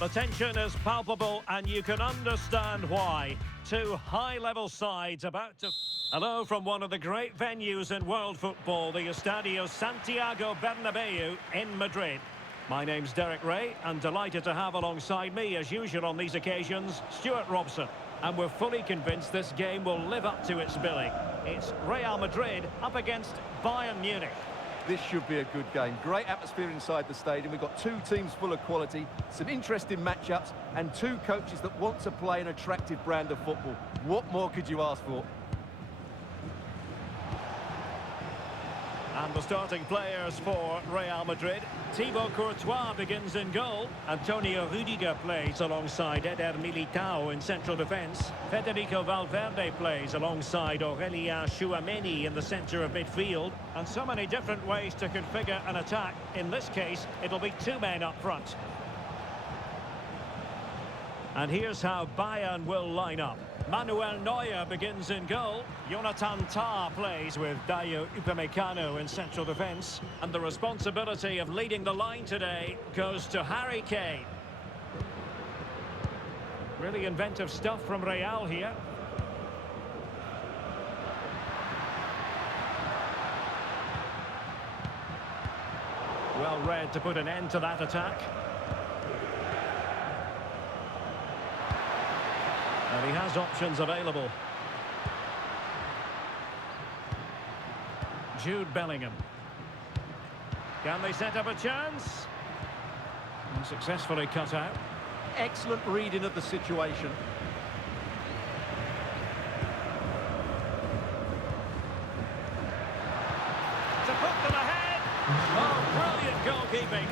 The tension is palpable and you can understand why. Two high-level sides about to... Hello from one of the great venues in world football, the Estadio Santiago Bernabeu in Madrid. My name's Derek Ray, and delighted to have alongside me, as usual on these occasions, Stuart Robson. And we're fully convinced this game will live up to its billing. It's Real Madrid up against Bayern Munich. This should be a good game. Great atmosphere inside the stadium. We've got two teams full of quality, some interesting matchups, and two coaches that want to play an attractive brand of football. What more could you ask for? And the starting players for Real Madrid. Thibaut Courtois begins in goal. Antonio Rudiger plays alongside Eder Militao in central defence. Federico Valverde plays alongside Aurelien Tchouameni in the centre of midfield. And so many different ways to configure an attack. In this case, it'll be two men up front. And here's how Bayern will line up. Manuel Neuer begins in goal. Jonathan Tah plays with Dayo Upamecano in central defence. And the responsibility of leading the line today goes to Harry Kane. Really inventive stuff from Real here. Well read to put an end to that attack. And he has options available. Jude Bellingham. Can they set up a chance? And successfully cut out. Excellent reading of the situation. To put them ahead. Oh, brilliant goalkeeping.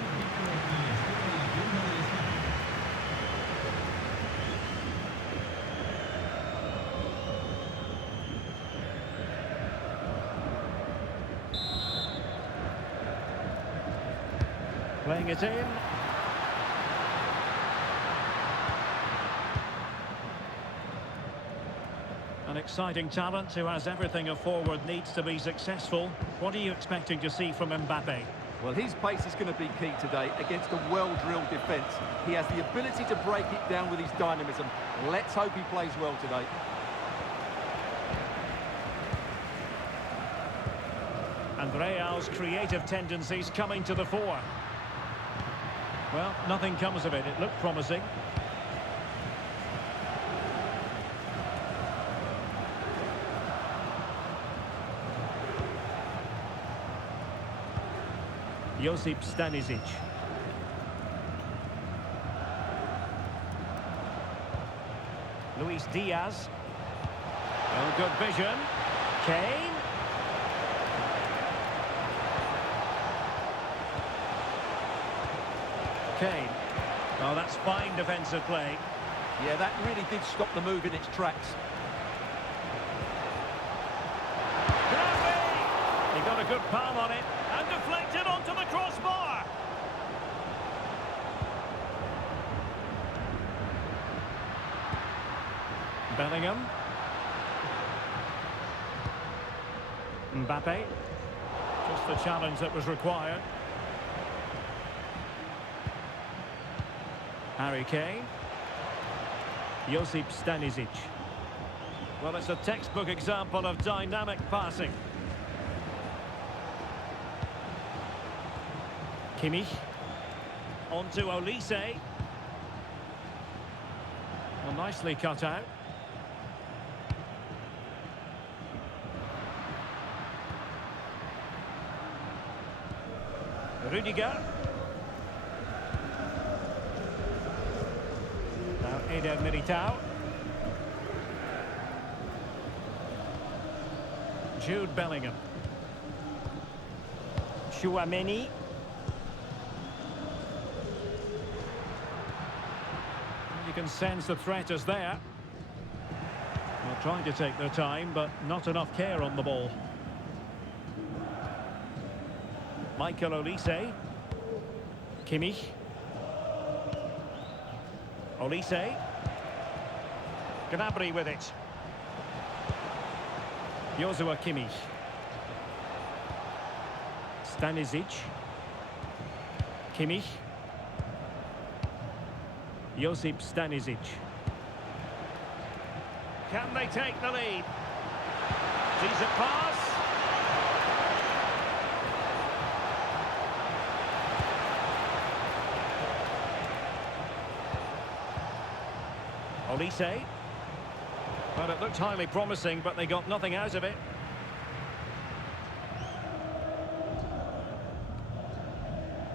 Playing it in. An exciting talent who has everything a forward needs to be successful. What are you expecting to see from Mbappe? Well, his pace is going to be key today against a well-drilled defence. He has the ability to break it down with his dynamism. Let's hope he plays well today. And Real's creative tendencies coming to the fore. Well, nothing comes of it. It looked promising. Josip Stanisic. Luis Diaz. Oh, good vision. Kane. Kane. Oh, that's fine defensive play. Yeah, that really did stop the move in its tracks. He got a good palm on it and deflected onto the crossbar. Bellingham. Mbappe. Just the challenge that was required. Harry Kane. Josip Stanisic. Well, it's a textbook example of dynamic passing. Kimmich. On to Olise. Well, nicely cut out. Rudiger. Now Eder Militao. Jude Bellingham. Tchouameni. You can sense the threat is there. They're trying to take their time, but not enough care on the ball. Michael Olise. Kimmich. Olise. Gnabry with it. Joshua Kimmich. Stanisic. Kimmich. Josip Stanisic. Can they take the lead? Decent pass. Olise. Well, it looked highly promising, but they got nothing out of it.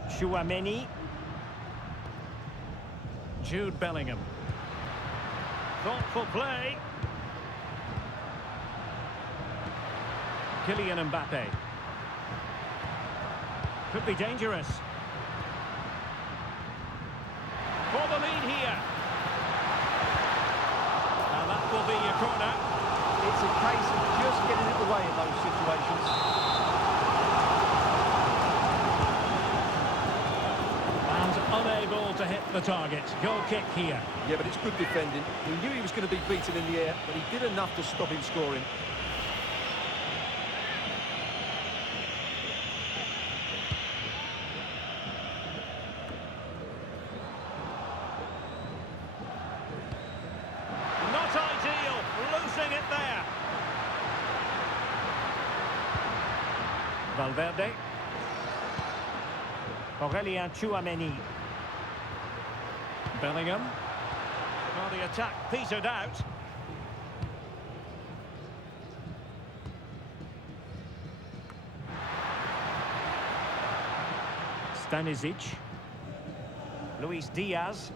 Chouameni. Jude Bellingham. Thoughtful play. Kylian Mbappe. Could be dangerous. For the lead here. Now that will be a corner. It's a case of just getting it away in those situations. And unable to hit the target. Goal kick here. Yeah, but it's good defending. He knew he was going to be beaten in the air, but he did enough to stop him scoring. Not ideal. Losing it there. Valverde. Aurelien Chouameni. Bellingham. Well, the attack petered out. Stanisic. Luis Diaz.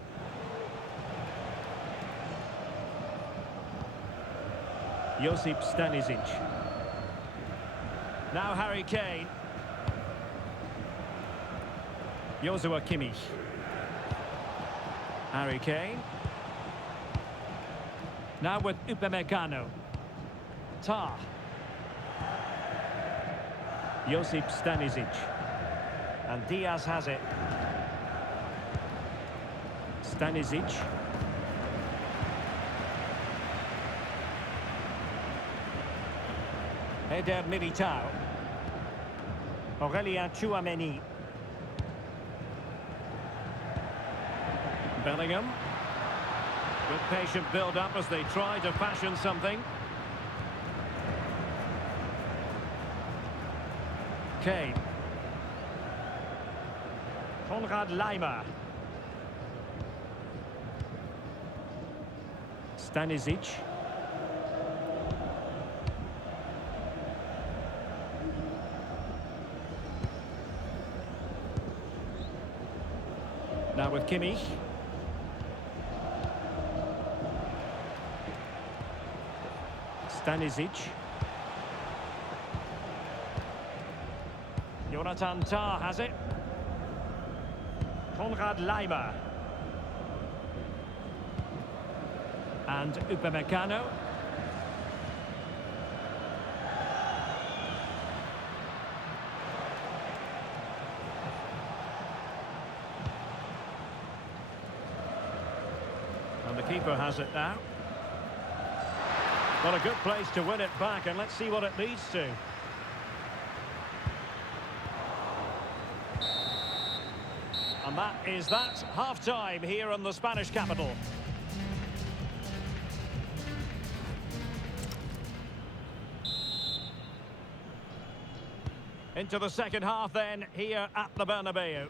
Josip Stanisic. Now Harry Kane. Joshua Kimmich. Harry Kane. Now with Upamecano. Tar. Josip Stanisic. And Diaz has it. Stanisic. Eder Militao. Aurelien Chouameni. Bellingham. Good patient build-up as they try to fashion something. Kane. Konrad Laimer. Stanisic. Now with Kimmich. Stanisic. Jonathan Tah has it. Konrad Laimer. And Upamecano. And the keeper has it now. Well, a good place to win it back, and let's see what it leads to. And that is that. Half-time here in the Spanish capital. Into the second half then, here at the Bernabeu.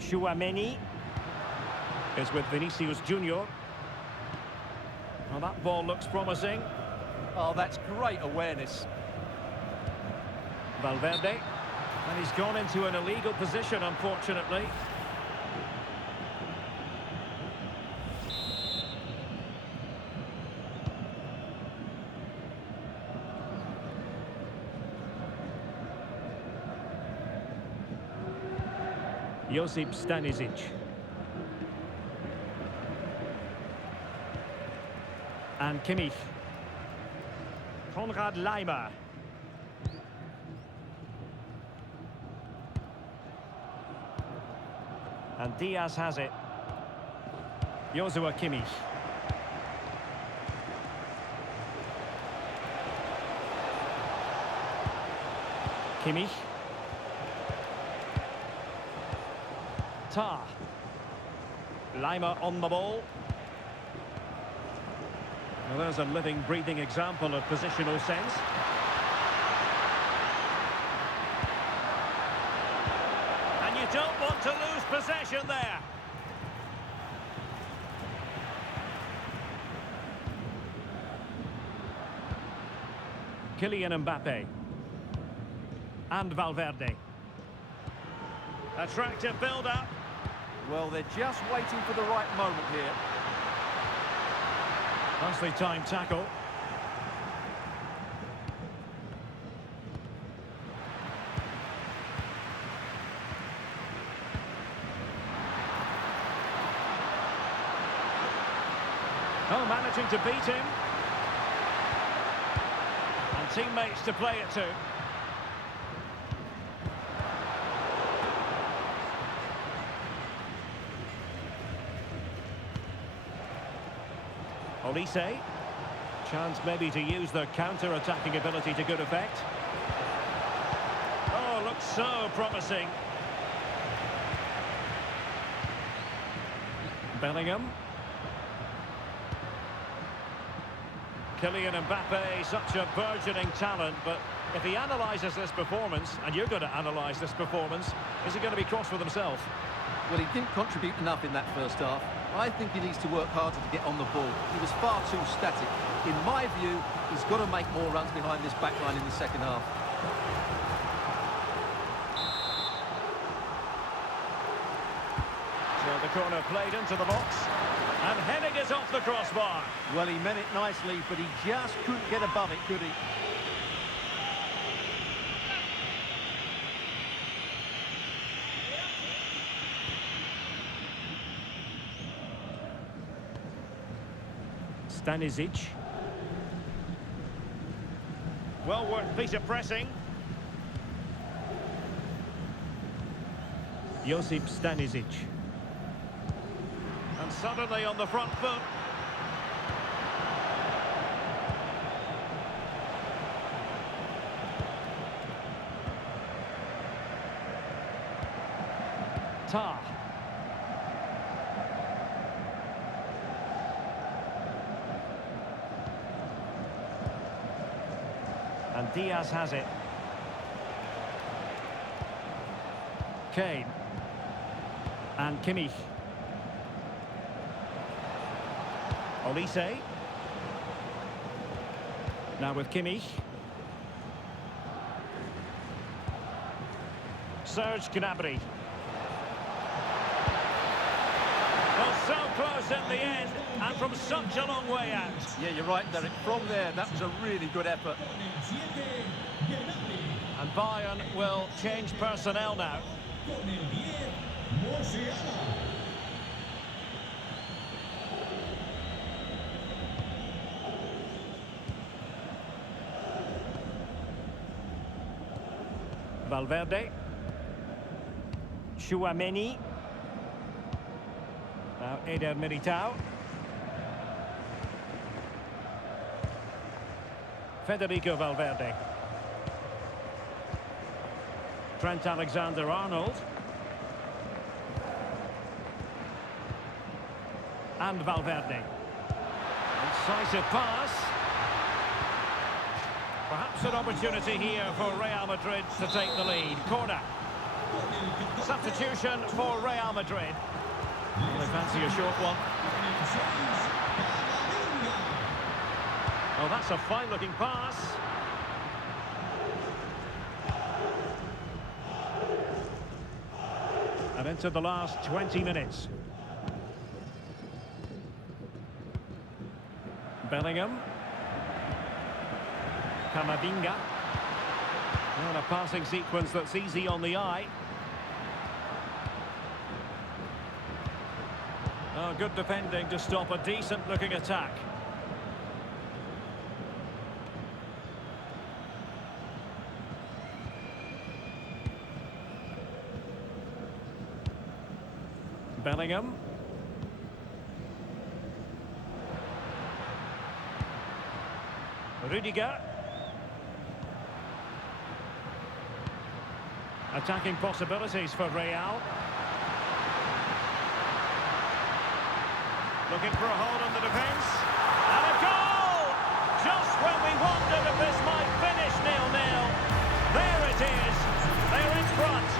Chouameni is with Vinicius Junior. Well, that ball looks promising. Oh, that's great awareness. Valverde. And he's gone into an illegal position, unfortunately. Josip Stanisic. And Kimmich. Konrad Laimer. And Diaz has it. Joshua Kimmich. Kimmich. Tah. Lima on the ball. Well, there's a living, breathing example of positional sense. And you don't want to lose possession there. Kylian Mbappe. And Valverde. Attractive build-up. Well, they're just waiting for the right moment here. Nicely timed tackle. Oh, managing to beat him. And teammates to play it to. Olise. Chance maybe to use their counter-attacking ability to good effect. Oh, looks so promising. Bellingham. Kylian Mbappe, such a burgeoning talent, but if he analyses this performance, and you're going to analyse this performance, is he going to be cross with himself? Well, he didn't contribute enough in that first half. I think he needs to work harder to get on the ball. He was far too static. In my view, he's got to make more runs behind this back line in the second half. So the corner played into the box. And Hennig is off the crossbar. Well, he meant it nicely, but he just couldn't get above it, could he? Stanisic. Well worked piece of pressing. Josip Stanisic. And suddenly on the front foot. Tah. And Diaz has it. Kane. And Kimmich. Olise. Now with Kimmich. Serge Gnabry. Well, so close in the end, and from such a long way out. Yeah, you're right, Derek. From there, that was a really good effort. And Bayern will change personnel now. Valverde. Tchouaméni. Now Eder Militao. Federico Valverde. Trent Alexander-Arnold. And Valverde. Incisive pass. Perhaps an opportunity here for Real Madrid to take the lead. Corner. Substitution for Real Madrid. They fancy a short one. Oh, that's a fine-looking pass. And into the last 20 minutes. Bellingham. Camavinga. And a passing sequence that's easy on the eye. Oh, good defending to stop a decent-looking attack. Bellingham. Rudiger. Attacking possibilities for Real. Looking for a hold on the defence. And a goal! Just when we wondered if this might finish 0-0. There it is. They're in front.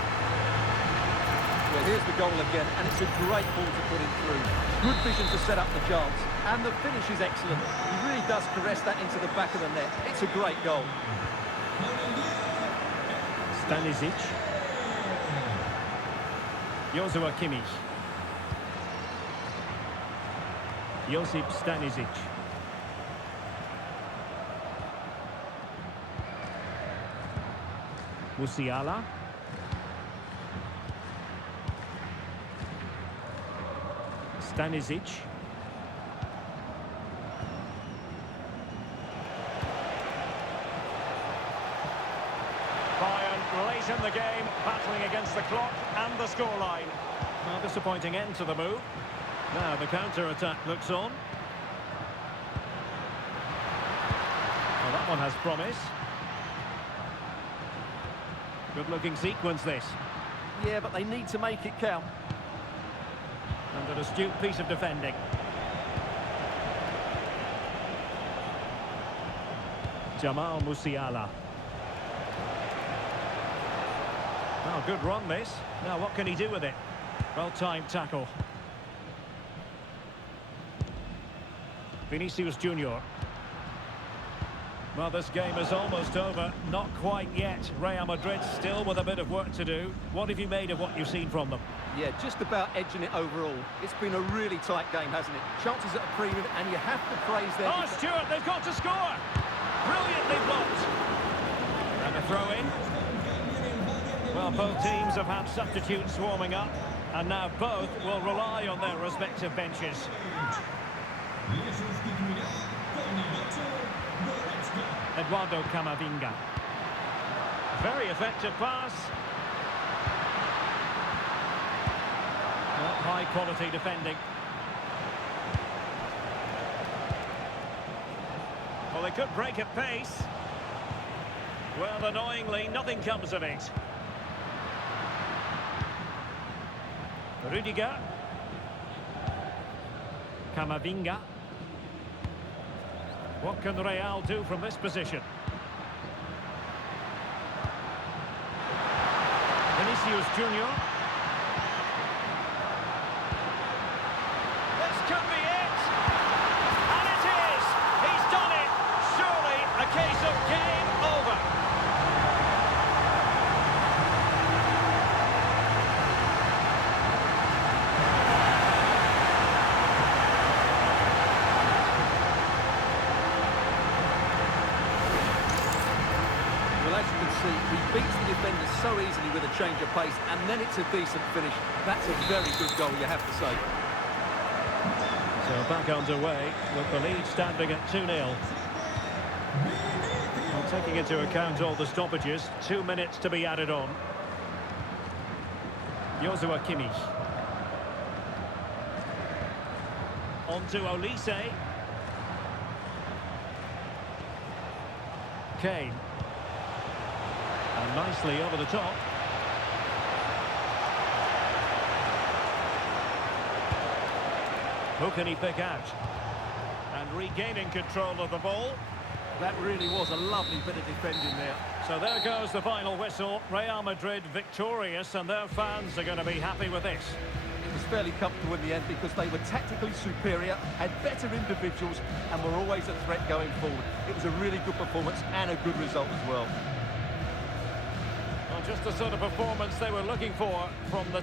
Well, here's the goal again, and it's a great ball to put him through. Good vision to set up the chance, and the finish is excellent. He really does caress that into the back of the net. It's a great goal. Stanisic. Joshua Kimmich. Josip Stanisic. Musiala. Stanisic. Bayern late in the game, battling against the clock and the scoreline. Well, disappointing end to the move. Now the counter-attack looks on. Well, that one has promise. Good-looking sequence, this. Yeah, but they need to make it count. And an astute piece of defending. Jamal Musiala. Oh, good run, this. Now, what can he do with it? Well-timed tackle. Vinicius Junior. Well, this game is almost over. Not quite yet. Real Madrid still with a bit of work to do. What have you made of what you've seen from them? Yeah, just about edging it overall. It's been a really tight game, hasn't it? Chances at a premium, and you have to praise their... Oh, Stuart, they've got to score! Brilliantly blocked. And a throw-in. Well, both teams have had substitutes warming up, and now both will rely on their respective benches. Eduardo Camavinga. Very effective pass. Well, high quality defending. Well, they could break at pace. Well, annoyingly, nothing comes of it. Rudiger. Camavinga. What can Real do from this position? Vinicius Junior. This could be it! And it is! He's done it! Surely a case of game over. Well, as you can see, he beats the defenders so easily with a change of pace, and then it's a decent finish. That's a very good goal, you have to say. So back underway with the lead standing at 2-0. Well, taking into account all the stoppages, 2 minutes to be added on. Joshua Kimmich. On to Olise. Kane. And nicely over the top. Who can he pick out? And regaining control of the ball. That really was a lovely bit of defending there. So there goes the final whistle. Real Madrid victorious, and their fans are going to be happy with this. It was fairly comfortable in the end because they were tactically superior, had better individuals, and were always a threat going forward. It was a really good performance and a good result as well. Well, just the sort of performance they were looking for from the